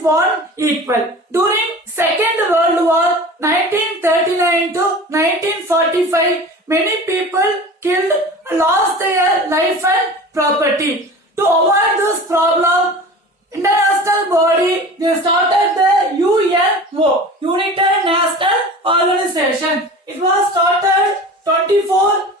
born equal. During Second World War 1939 to 1945, many people killed, lost their life and property. To avoid this problem, international body, they started the UNO, United National Organization. It was started 24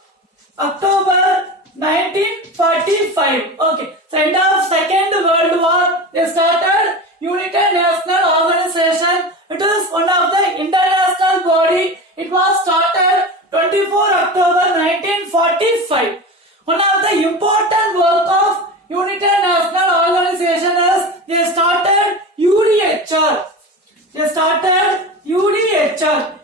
October 1945. Okay, so end of Second World War, they started United National Organization. It is one of the international body. It was started 24 October 1945. One of the important work of United National Organization is they started UDHR. They started UDHR,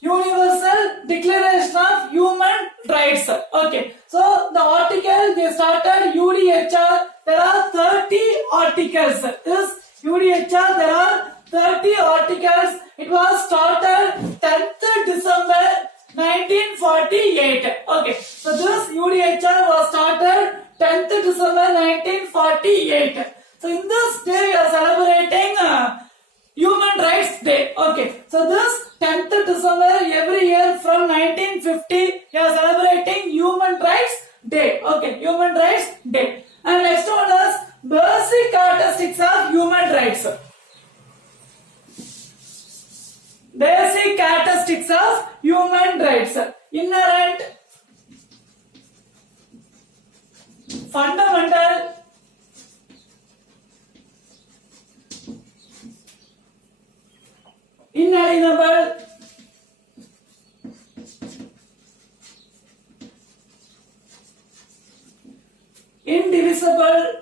Universal Declaration of Human Rights. Okay, so the article they started UDHR. There are 30 articles. This UDHR there are 30 articles. It was started 10th December 1948. Okay, so this UDHR was started 10th December 1948. So in this day we are celebrating Human Rights Day. Okay, so this 10th December every year from 1950 we are celebrating Human Rights Day. Okay, Human Rights Day. And next one is basic characteristics of human rights. Basic characteristics of human rights. Inherent, fundamental, inalienable, indivisible,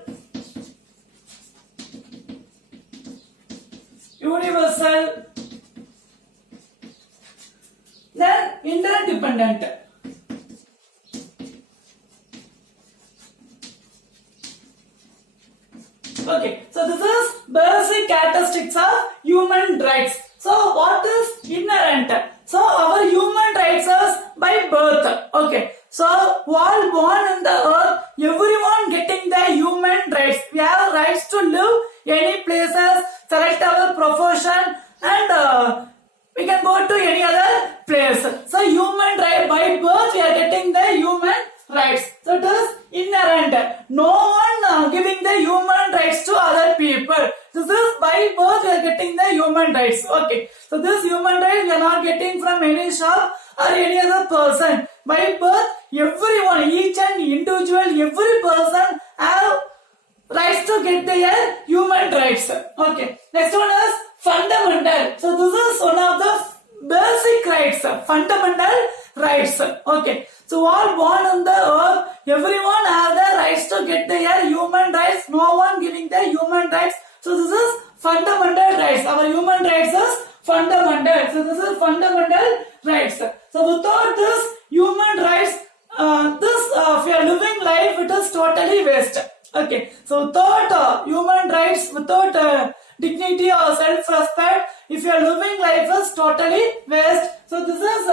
universal, then interdependent. Okay, so this is basic characteristics of human rights. So what is inherent? So our human rights is by birth. Okay, so while born in the earth, everyone getting the human rights. We have rights to live any places, select our profession, and we can go to any other place. So human right by birth we are getting the human rights. So it is inherent. No one giving the human rights to other people. This is by birth we are getting the human rights. Okay. So this human rights we are not getting from any shop or any other person. By birth, everyone, each and individual, every person have rights to get their human rights. Okay. Next one is fundamental. So this is one of the basic rights, fundamental rights. Okay. So all born on the earth, everyone have the rights to get their human rights. No one giving the human rights. So this is fundamental rights. Our human rights is fundamental. So this is fundamental rights. So without this human rights, if you are living life, it is totally waste. Okay. So without human rights, without dignity or self-respect, if you are living life is totally waste. So this is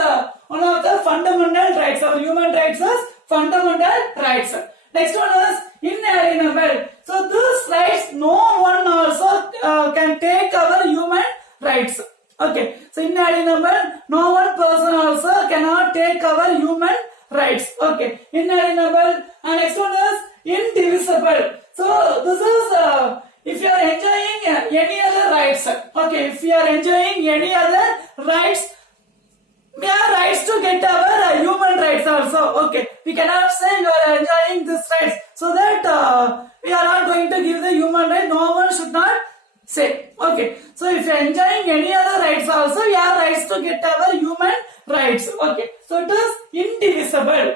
one of the fundamental rights. Our human rights is fundamental rights. Next one is inalienable. So this rights no one also can take our human rights. Okay. So inalienable, no one person also cannot take our human rights. Okay. Inalienable. And next one is indivisible. So this is if you are enjoying any other rights. Okay. If you are enjoying any other rights, we have rights to get our human rights also. Okay. We cannot say you are enjoying this rights. So that we are not going to give the human right. No one should not say. Okay. So if you are enjoying any other rights also, we have rights to get our human rights. Okay. So it is indivisible.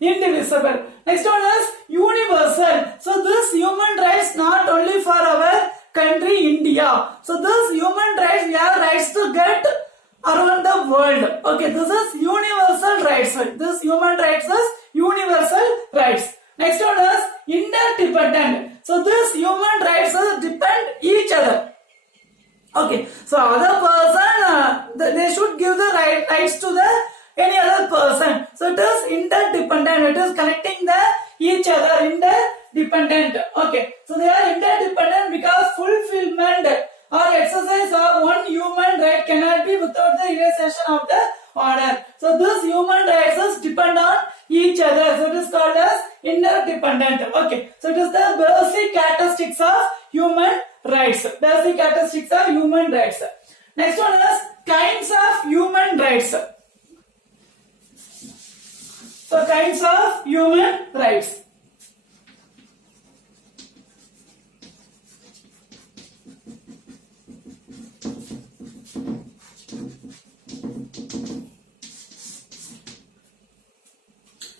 Indivisible. Next one is universal. So this human rights not only for our country India. So this human rights, we have rights to get around the world. Okay, this is universal rights. This human rights is universal rights. Next one is interdependent. So this human rights depend each other. Okay, so other person they should give the rights to the any other person. So it is interdependent. It is connecting the each other. Interdependent. Okay, so they are interdependent because fulfillment interdependent. Okay, so it is the basic characteristics of human rights. Basic characteristics of human rights. Next one is kinds of human rights. So kinds of human rights.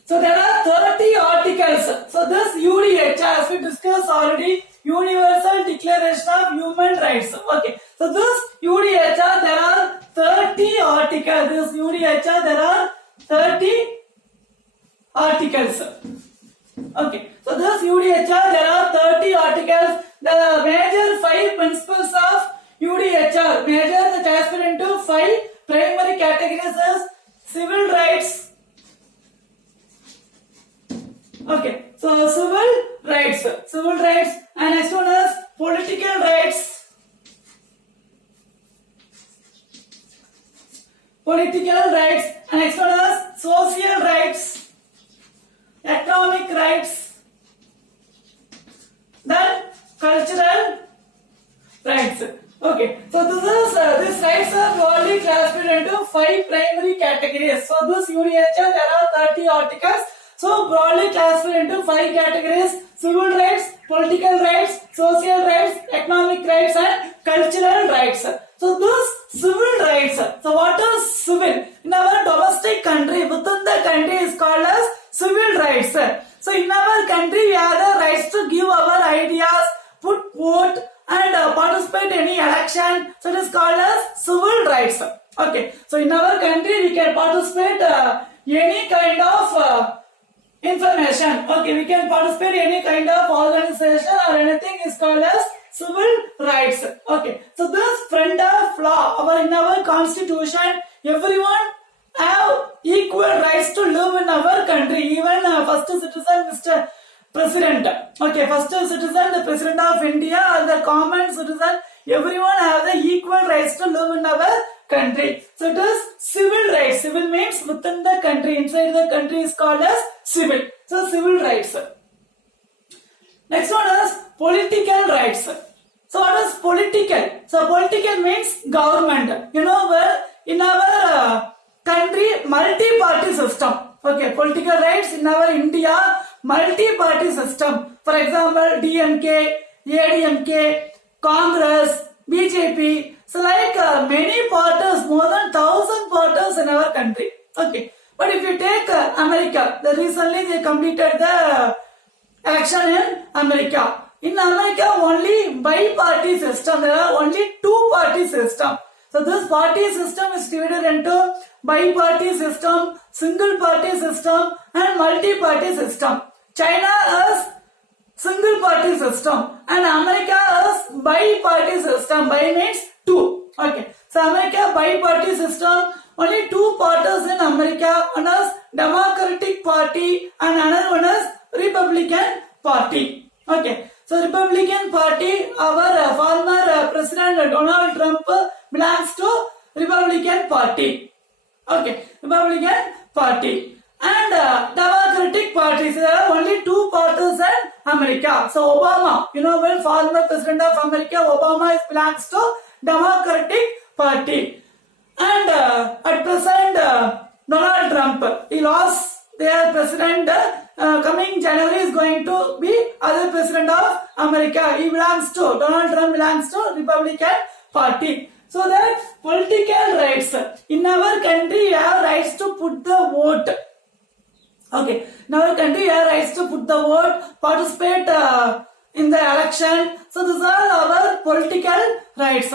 So there are 30 articles. So this UDH, as we discussed already, Universal Declaration of Human Rights. Okay. So this UDH, there are 30 articles. This UDH, there are 30 articles. Okay. So this UDH, there are 30 articles. The major 5 principles of UDH, major that has into 5 primary categories is civil rights. Okay, so civil rights, and next one is political rights, and next one is social rights, economic rights, then cultural rights. Okay, so these rights are broadly classified into 5 primary categories. So this UDH, there are 30 articles. So broadly classified into 5 categories: civil rights, political rights, social rights, economic rights, and cultural rights. So those civil rights. So what is civil? In our domestic country, within the country is called as civil rights. So in our country, we have the rights to give our ideas, put vote, and participate in any election. So it is called as civil rights. Okay. So in our country, we can participate any kind of information. Okay, we can participate in any kind of organization or anything is called as civil rights. Okay, so this friend of law, in our constitution, everyone have equal rights to live in our country. Even first citizen, Mr. President. Okay, first citizen, the President of India, or the common citizen, everyone have the equal rights to live in our country. So it is civil rights. Civil means within the country. Inside the country is called as civil. So civil rights. Next one is political rights. So what is political? So political means government. You know, where in our country, multi-party system. Okay, political rights in our India, multi-party system. For example, DMK, ADMK, Congress, BJP. So like many parties, more than 1,000 parties in our country. Okay. But if you take America, recently they completed the election in America. In America, only bi-party system. There are only 2-party system. So this party system is divided into bi-party system, single-party system, and multi-party system. China is single-party system, and America is bi-party system. Bi means 2. Okay. So America bi-party system, only 2 parties in America. One is Democratic Party and another one is Republican Party. Okay. So Republican Party, our former President Donald Trump belongs to Republican Party. Okay. Republican Party. And Democratic Party. So there are only 2 parties in America. So Obama, you know, when former President of America, Obama belongs to Democratic Party. And at present, Donald Trump, he lost their president. Coming January is going to be other president of America. Donald Trump belongs to Republican Party. So that political rights. In our country, we have rights to put the vote. Okay. In our country, we have rights to put the vote, participate in the election. So these are our political rights.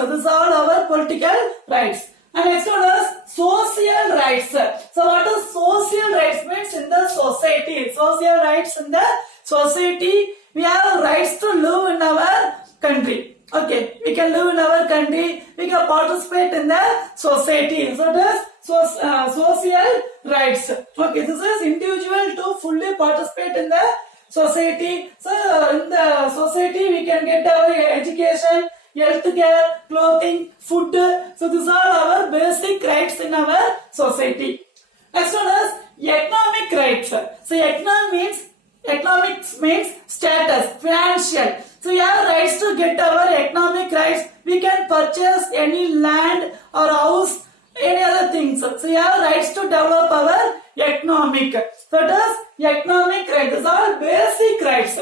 And next one is social rights. So what is social rights means in the society? Social rights in the society, we have rights to live in our country. Okay, we can live in our country, we can participate in the society. So it is social rights. Okay, this is individual to fully participate in the society. So in the society we can get our education, health care, clothing, food. So these are our basic rights in our society. Next one is economic rights. So economic Economics means status, financial. So we have rights to get our economic rights. We can purchase any land or house, any other things. So we have rights to develop our economic. So it is economic rights. These are basic rights.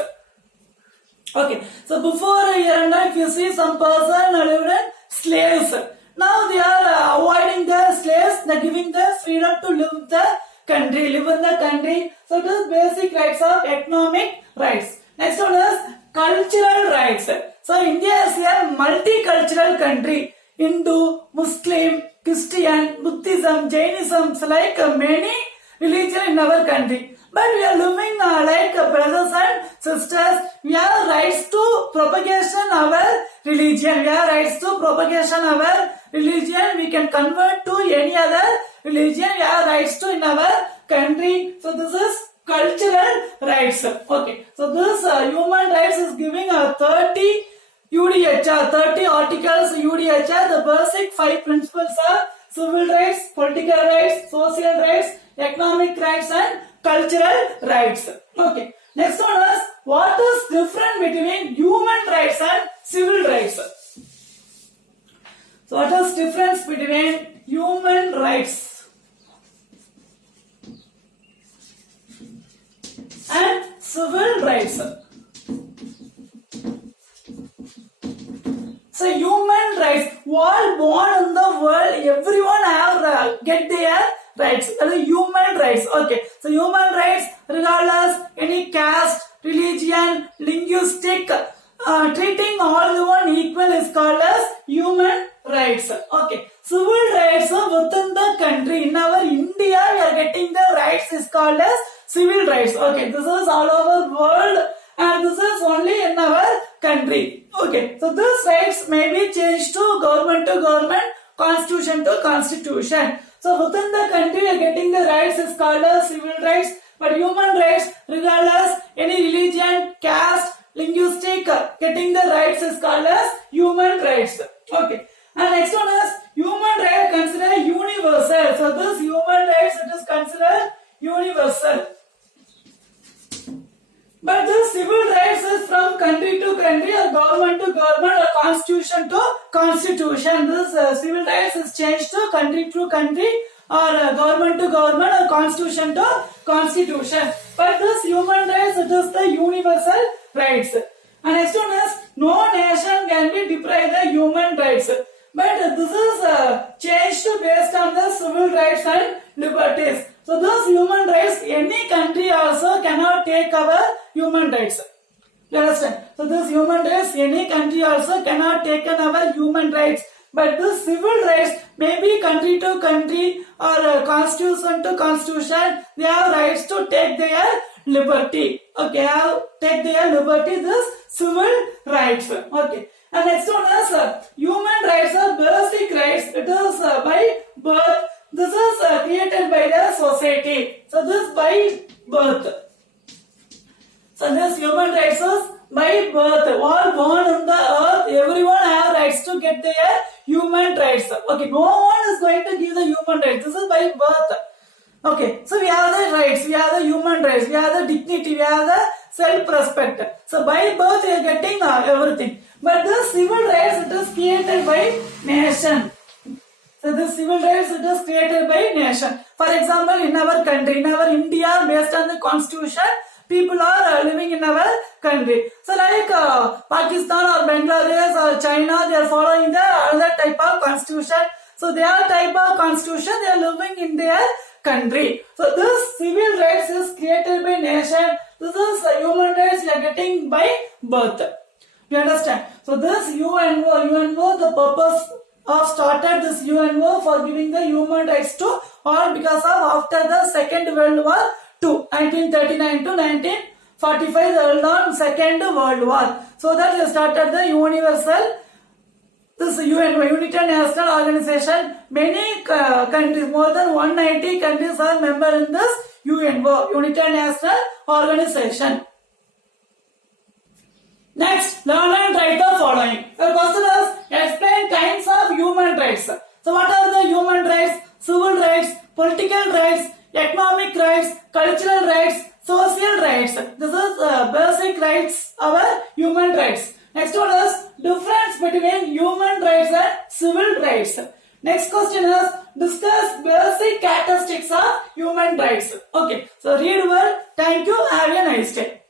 Okay. So before here and now, if you see some person lived in slaves. Now they are avoiding the slaves. They are giving the freedom to live the country, live in the country. So it is basic rights of economic rights. Next one is cultural rights. So India is a multicultural country. Hindu, Muslim, Christian, Buddhism, Jainism, like many religions in our country. But we are living like brothers and sisters. We have rights to propagation our religion. We have rights to propagation our religion. We can convert to any other religion. We have rights to in our country. So this is cultural rights. Okay. So this human rights is giving 30 UDHR, 30 articles UDHR. The basic 5 principles are civil rights, political rights, social rights, economic rights and cultural rights. Okay. Next one is what is different between human rights and civil rights? So what is difference between human rights and civil rights? So human rights, all born in the world, everyone have get their rights. Human rights. Okay. So human rights, regardless any caste, religion, linguistic, treating all the one equal is called as human rights. Okay. Civil rights within the country. In our India, we are getting the rights is called as civil rights. Okay. This is all over world and this is only in our country. Okay. So these rights may be changed to government, constitution to constitution. So within the country, we are getting the rights is called as civil rights. But human rights, regardless any religion, caste, linguistic, getting the rights is called as human rights. Okay. And next one is human rights considered universal. So this human rights it is considered universal. But this civil rights is from country to country or government to government or constitution to constitution. This civil rights is changed to country or government to government or constitution to constitution. But this human rights it is the universal rights. And next one is no nation can be deprived the human rights. But this is changed to based on the civil rights and liberties. So those human rights, any country also cannot take our human rights. You understand? So this human rights, any country also cannot take our human rights. But this civil rights, maybe country to country or constitution to constitution, they have rights to take their liberty. Okay, take their liberty, this civil rights. Okay. And next one is human rights are basic rights. It is by birth. This is created by the society. So this by birth. So this human rights is by birth. All born on the earth, everyone have rights to get their human rights. Okay, no one is going to give the human rights. This is by birth. Okay, so we have the rights, we have the human rights, we have the dignity, we have the self-respect. So by birth we are getting everything. But the civil rights it is created by nation. So the civil rights it is created by nation. For example, in our country, in our India, based on the constitution, people are living in our country. So like Pakistan or Bangladesh or China, they are following the other type of constitution. So their type of constitution, they are living in their country. So this civil rights is created by nation. This is human rights we are getting by birth. You understand? So this UNO, the purpose of started this UNO for giving the human rights to all because of after the Second World War II, 1939 to 1945, they held on Second World War. So that they started the universal, this UNO, United National Organization. Many countries, more than 190 countries are member in this UNO, United National Organization. Next, learn and write the following. The question is, explain kinds of human rights. So what are the human rights? Civil rights, political rights, economic rights, cultural rights, social rights. This is basic rights, our human rights. Next one is difference between human rights and civil rights. Next question is discuss basic characteristics of human rights. Okay, so read well. Thank you. Have a nice day.